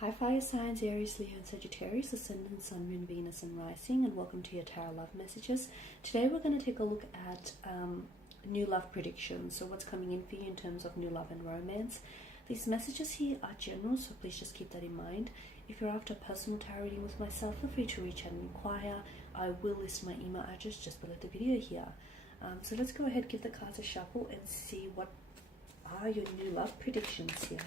Hi fire signs, Aries, Leo and Sagittarius, Ascendant, Sun, Moon, Venus and Rising, and welcome to your Tarot Love Messages. Today we're going to take a look at new love predictions, so what's coming in for you in terms of new love and romance. These messages here are general, so please just keep that in mind. If you're after a personal tarot reading with myself, feel free to reach out and inquire. I will list my email address just below the video here. So let's go ahead, give the cards a shuffle and see what are your new love predictions here.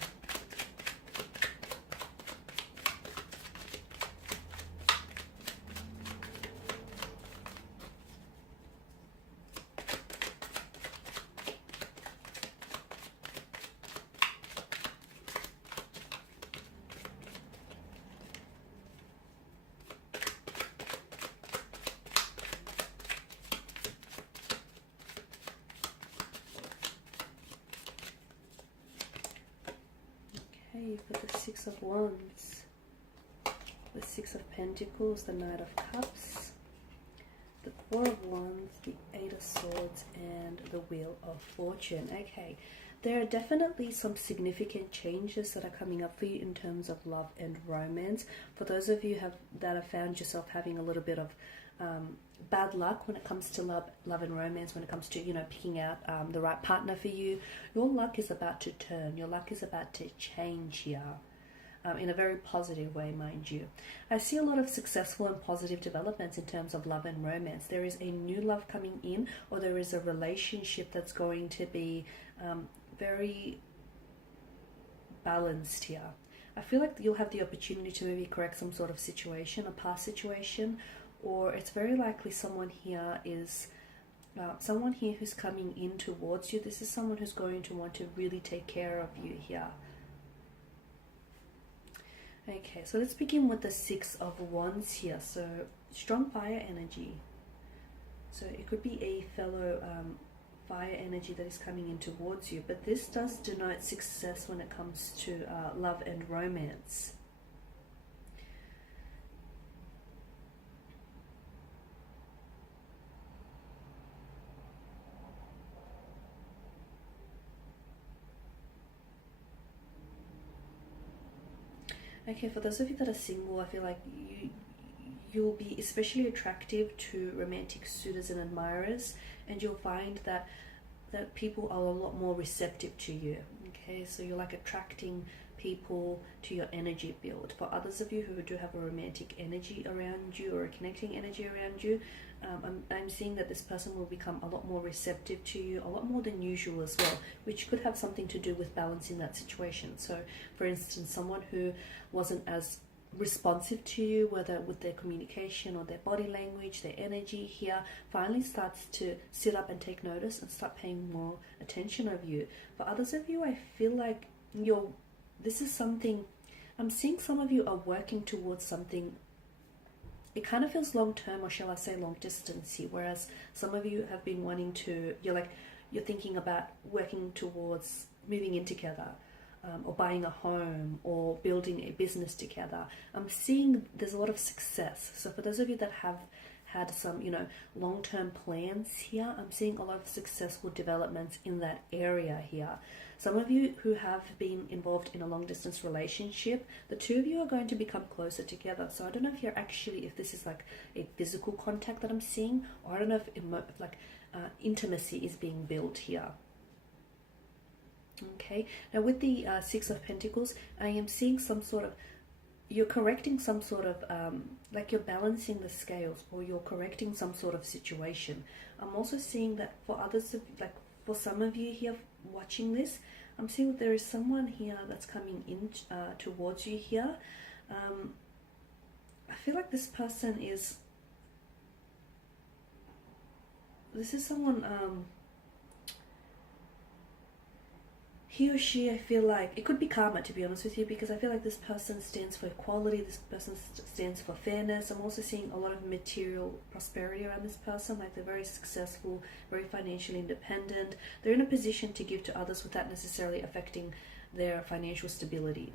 You've got the Six of Wands, the Six of Pentacles, the Knight of Cups, the Four of Wands, the Eight of Swords, and the Wheel of Fortune. Okay, there are definitely some significant changes that are coming up for you in terms of love and romance. For those of you that have found yourself having a little bit of bad luck when it comes to love and romance, when it comes to, picking out the right partner for you, your luck is about to turn. Your luck is about to change here in a very positive way, mind you. I see a lot of successful and positive developments in terms of love and romance. There is a new love coming in, or there is a relationship that's going to be very balanced here. I feel like you'll have the opportunity to maybe correct some sort of situation, a past situation, or it's very likely someone here is someone here who's coming in towards you. This is someone who's going to want to really take care of you here. Okay, so let's begin with the Six of Wands here. So strong fire energy. So it could be a fellow fire energy that is coming in towards you, but this does denote success when it comes to love and romance. Okay, for those of you that are single, I feel like you'll be especially attractive to romantic suitors and admirers, and you'll find that people are a lot more receptive to you. Okay, so you're like attracting people to your energy build. For others of you who do have a romantic energy around you or a connecting energy around you, I'm seeing that this person will become a lot more receptive to you, a lot more than usual as well, which could have something to do with balancing that situation. So for instance, someone who wasn't as responsive to you, whether with their communication or their body language, their energy here, finally starts to sit up and take notice and start paying more attention of you. For others of you, I feel like this is something, I'm seeing some of you are working towards something. It kind of feels long term, or shall I say long distance here, whereas some of you have been wanting to, you're thinking about working towards moving in together, or buying a home, or building a business together. I'm seeing there's a lot of success. So for those of you that have had some, long-term plans here, I'm seeing a lot of successful developments in that area here. Some of you who have been involved in a long-distance relationship, the two of you are going to become closer together. So I don't know if this is like a physical contact that I'm seeing, or I don't know if intimacy is being built here. Okay, now with the Six of Pentacles, I am seeing some sort of, you're correcting some sort of, like you're balancing the scales, or you're correcting some sort of situation. I'm also seeing that for others, for some of you here watching this, I'm seeing that there is someone here that's coming in towards you here. I feel like this person is, this is someone, he or she, I feel like, it could be karma, to be honest with you, because I feel like this person stands for equality, this person stands for fairness. I'm also seeing a lot of material prosperity around this person, like they're very successful, very financially independent. They're in a position to give to others without necessarily affecting their financial stability.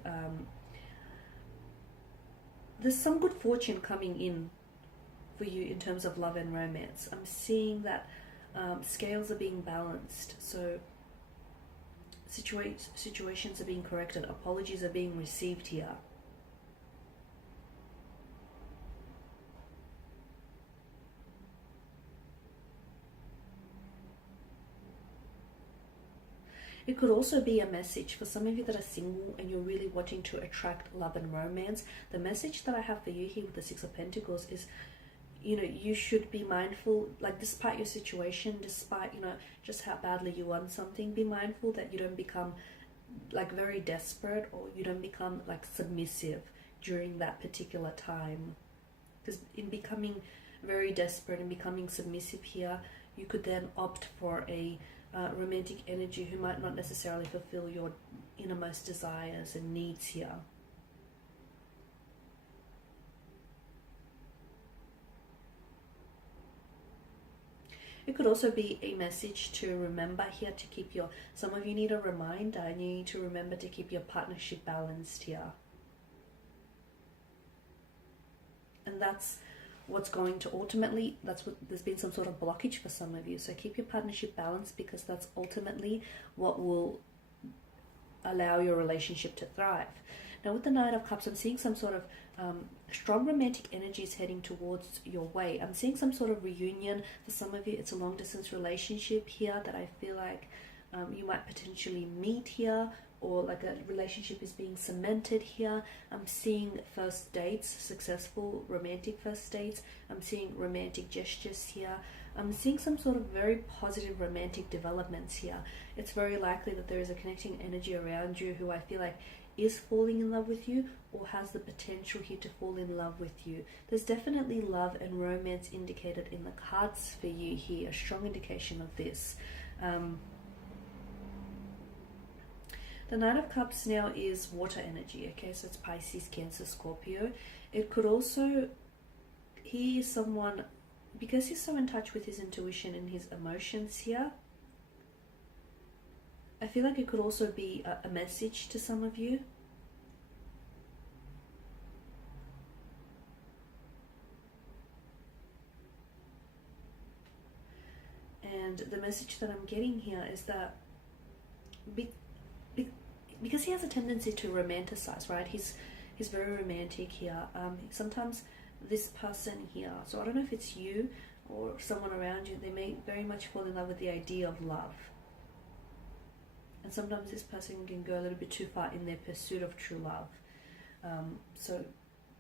There's some good fortune coming in for you in terms of love and romance. I'm seeing that scales are being balanced, so situations are being corrected, apologies are being received here. It could also be a message for some of you that are single and you're really wanting to attract love and romance. The message that I have for you here with the Six of Pentacles is, you know, you should be mindful, like despite your situation, despite, you know, just how badly you want something, be mindful that you don't become like very desperate, or you don't become like submissive during that particular time. Because in becoming very desperate and becoming submissive here, you could then opt for a romantic energy who might not necessarily fulfill your innermost desires and needs here. It could also be a message to remember here to keep your, some of you need a reminder and you need to remember to keep your partnership balanced here. And that's what's going to ultimately, that's what, there's been some sort of blockage for some of you. So keep your partnership balanced, because that's ultimately what will allow your relationship to thrive. Now with the Knight of Cups, I'm seeing some sort of strong romantic energies heading towards your way. I'm seeing some sort of reunion. For some of you, it's a long distance relationship here that I feel like you might potentially meet here, or like a relationship is being cemented here. I'm seeing first dates, successful romantic first dates. I'm seeing romantic gestures here. I'm seeing some sort of very positive romantic developments here. It's very likely that there is a connecting energy around you who I feel like is falling in love with you, or has the potential here to fall in love with you. There's definitely love and romance indicated in the cards for you here, a strong indication of this. The Knight of Cups now is water energy, okay, so it's Pisces, Cancer, Scorpio. It could also, he is someone, because he's so in touch with his intuition and his emotions here, I feel like it could also be a message to some of you. And the message that I'm getting here is that because he has a tendency to romanticize, right? He's very romantic here. Sometimes this person here, so I don't know if it's you or someone around you, they may very much fall in love with the idea of love. And sometimes this person can go a little bit too far in their pursuit of true love. So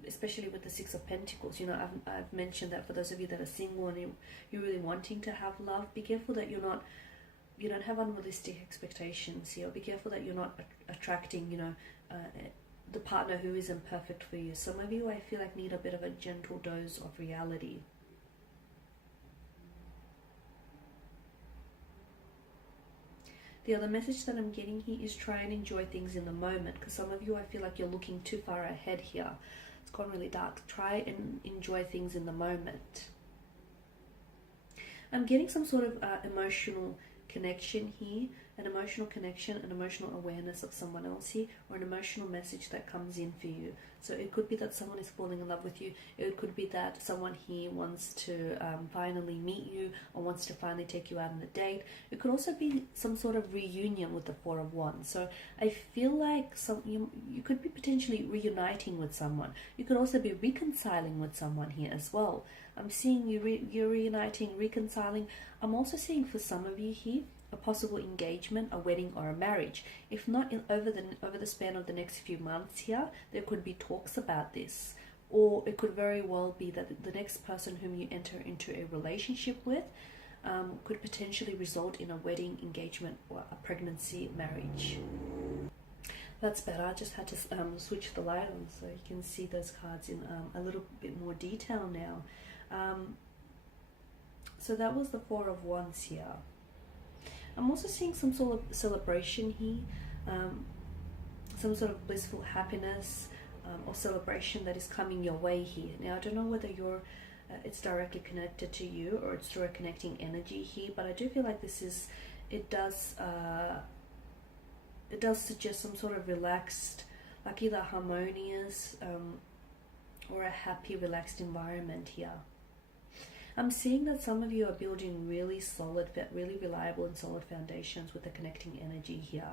especially with the Six of Pentacles, you know, I've mentioned that for those of you that are single and you're really wanting to have love, be careful that you don't have unrealistic expectations here. Be careful that you're not attracting, you know, the partner who isn't perfect for you. Some of you, I feel like, need a bit of a gentle dose of reality. The other message that I'm getting here is try and enjoy things in the moment, because some of you, I feel like you're looking too far ahead here. It's gone really dark. Try and enjoy things in the moment. I'm getting some sort of emotional connection here, an emotional connection, an emotional awareness of someone else here, or an emotional message that comes in for you. So it could be that someone is falling in love with you. It could be that someone here wants to finally meet you, or wants to finally take you out on a date. It could also be some sort of reunion with the Four of Wands. So I feel like you could be potentially reuniting with someone. You could also be reconciling with someone here as well. I'm seeing you're reuniting, reconciling. I'm also seeing for some of you here a possible engagement, a wedding, or a marriage. If not over the span of the next few months here, there could be talks about this. Or it could very well be that the next person whom you enter into a relationship with could potentially result in a wedding, engagement, or a pregnancy, marriage. That's better. I just had to switch the light on so you can see those cards in a little bit more detail now. So that was the Four of Wands here. I'm also seeing some sort of celebration here, some sort of blissful happiness or celebration that is coming your way here. Now, I don't know whether it's directly connected to you or it's through a connecting energy here, but I do feel like it does suggest some sort of relaxed, like either harmonious or a happy, relaxed environment here. I'm seeing that some of you are building really solid, really reliable and solid foundations with the connecting energy here.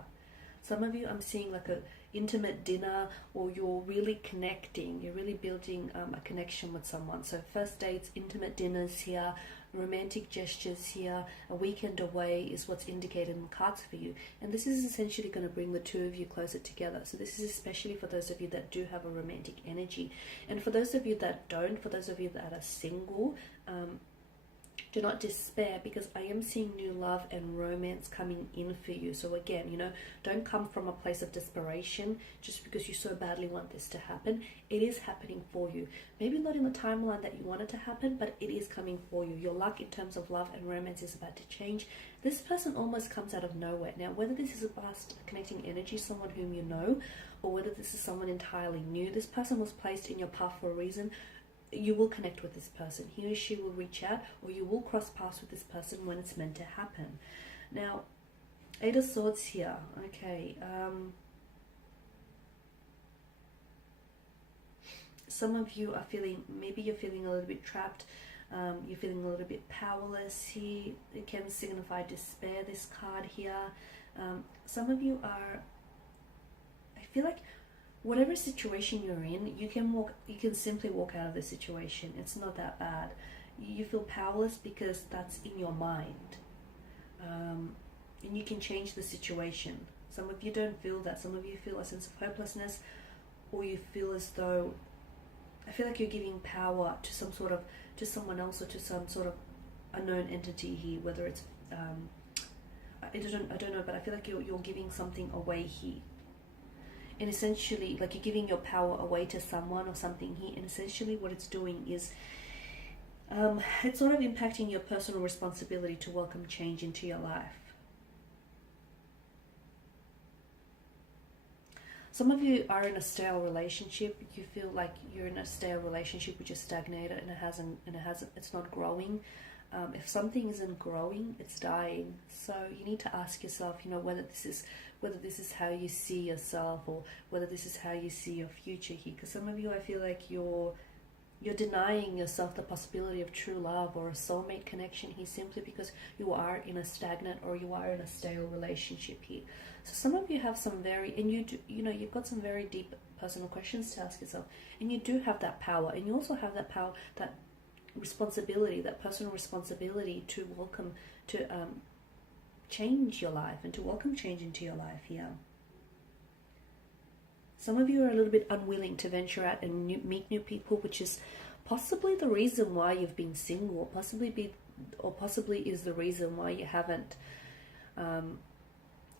Some of you, I'm seeing like an intimate dinner, or you're really connecting, you're really building a connection with someone. So first dates, intimate dinners here, romantic gestures here, a weekend away is what's indicated in the cards for you. And this is essentially going to bring the two of you closer together. So this is especially for those of you that do have a romantic energy. And for those of you that don't, for those of you that are single, do not despair, because I am seeing new love and romance coming in for you. So again, you know, don't come from a place of desperation just because you so badly want this to happen. It is happening for you. Maybe not in the timeline that you want it to happen, but it is coming for you. Your luck in terms of love and romance is about to change. This person almost comes out of nowhere. Now, whether this is a past connecting energy, someone whom you know, or whether this is someone entirely new, this person was placed in your path for a reason. You will connect with this person. He or she will reach out, or you will cross paths with this person when it's meant to happen. Now, Eight of Swords here. Okay. Some of you are feeling, maybe you're feeling a little bit trapped. You're feeling a little bit powerless here. It can signify despair, this card here. Some of you are, I feel like, whatever situation you're in, you can simply walk out of the situation. It's not that bad. You feel powerless because that's in your mind. And you can change the situation. Some of you don't feel that. Some of you feel a sense of hopelessness, or you feel as though, I feel like you're giving power to to someone else, or to some sort of unknown entity here, whether it's, I don't know, but I feel like you're giving something away here. And essentially, like, you're giving your power away to someone or something here, and essentially what it's doing is it's sort of impacting your personal responsibility to welcome change into your life. Some of you are in a stale relationship. You feel like you're in a stale relationship which is stagnated, and it's not growing. If something isn't growing, it's dying. So you need to ask yourself, you know, whether this is how you see yourself, or whether this is how you see your future here. Because some of you, I feel like you're denying yourself the possibility of true love or a soulmate connection here, simply because you are in a stagnant, or you are in a stale relationship here. So some of you have some you've got some very deep personal questions to ask yourself, and you do have that power, and you also have that power, that responsibility, that personal responsibility to welcome, to change your life, and to welcome change into your life here. Some of you are a little bit unwilling to venture out and meet new people, which is possibly the reason why you've been single, or possibly is the reason why you haven't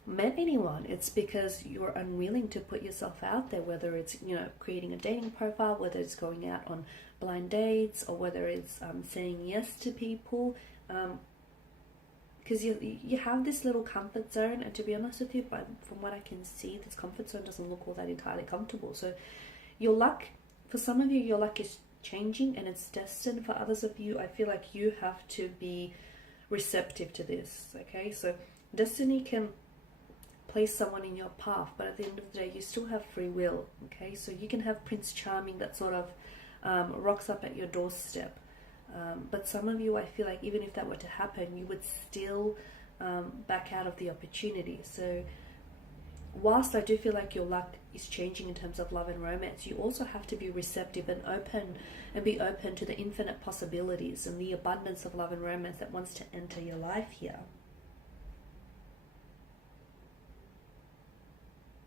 met anyone. It's because you're unwilling to put yourself out there, whether it's, you know, creating a dating profile, whether it's going out on blind dates, or whether it's saying yes to people, because you have this little comfort zone, and to be honest with you, from what I can see, this comfort zone doesn't look all that entirely comfortable. So your luck, for some of you, your luck is changing, and it's destined. For others of you, I feel like you have to be receptive to this. Okay, so destiny can place someone in your path, but at the end of the day, you still have free will. Okay, so you can have Prince Charming that sort of rocks up at your doorstep, but some of you, I feel like, even if that were to happen, you would still back out of the opportunity. So whilst I do feel like your luck is changing in terms of love and romance, you also have to be receptive and open, and be open to the infinite possibilities and the abundance of love and romance that wants to enter your life here.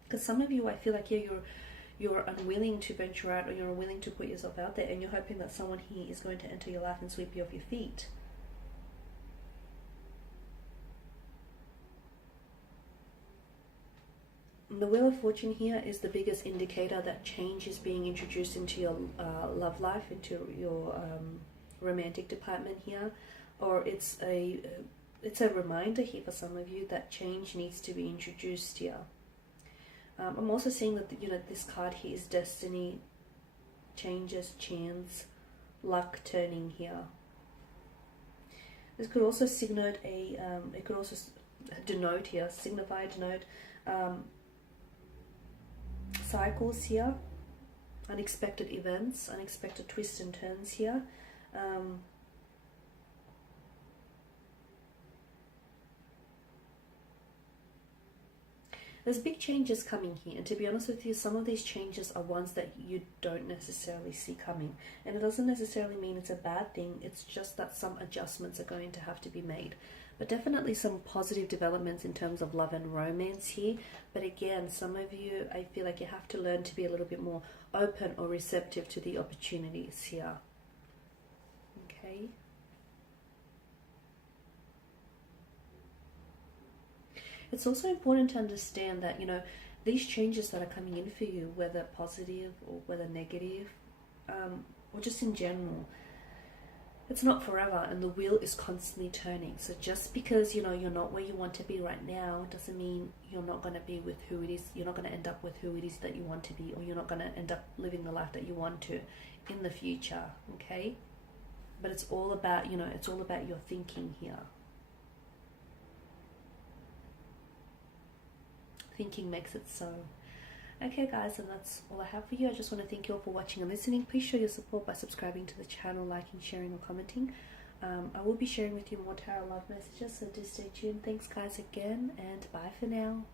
Because some of you, I feel like, you're unwilling to venture out, or you're unwilling to put yourself out there, and you're hoping that someone here is going to enter your life and sweep you off your feet. The Wheel of Fortune here is the biggest indicator that change is being introduced into your love life, into your romantic department here, or it's a reminder here for some of you that change needs to be introduced here. I'm also seeing that, you know, this card here is destiny, changes, chance, luck turning here. This could also signify cycles here, unexpected events, unexpected twists and turns here. There's big changes coming here, and to be honest with you, some of these changes are ones that you don't necessarily see coming. And it doesn't necessarily mean it's a bad thing, it's just that some adjustments are going to have to be made. But definitely some positive developments in terms of love and romance here. But again, some of you, I feel like you have to learn to be a little bit more open or receptive to the opportunities here. Okay. It's also important to understand that, you know, these changes that are coming in for you, whether positive or whether negative, or just in general, it's not forever, and the wheel is constantly turning. So just because, you know, you're not where you want to be right now doesn't mean you're not going to be with who it is, you're not going to end up with who it is that you want to be, or you're not going to end up living the life that you want to in the future, okay? But it's all about, you know, it's all about your thinking here. Thinking makes it so. Okay guys, and that's all I have for you. I just want to thank you all for watching and listening. Please show your support by subscribing to the channel, liking, sharing or commenting. I will be sharing with you more tarot love messages, so do stay tuned. Thanks guys again, and bye for now.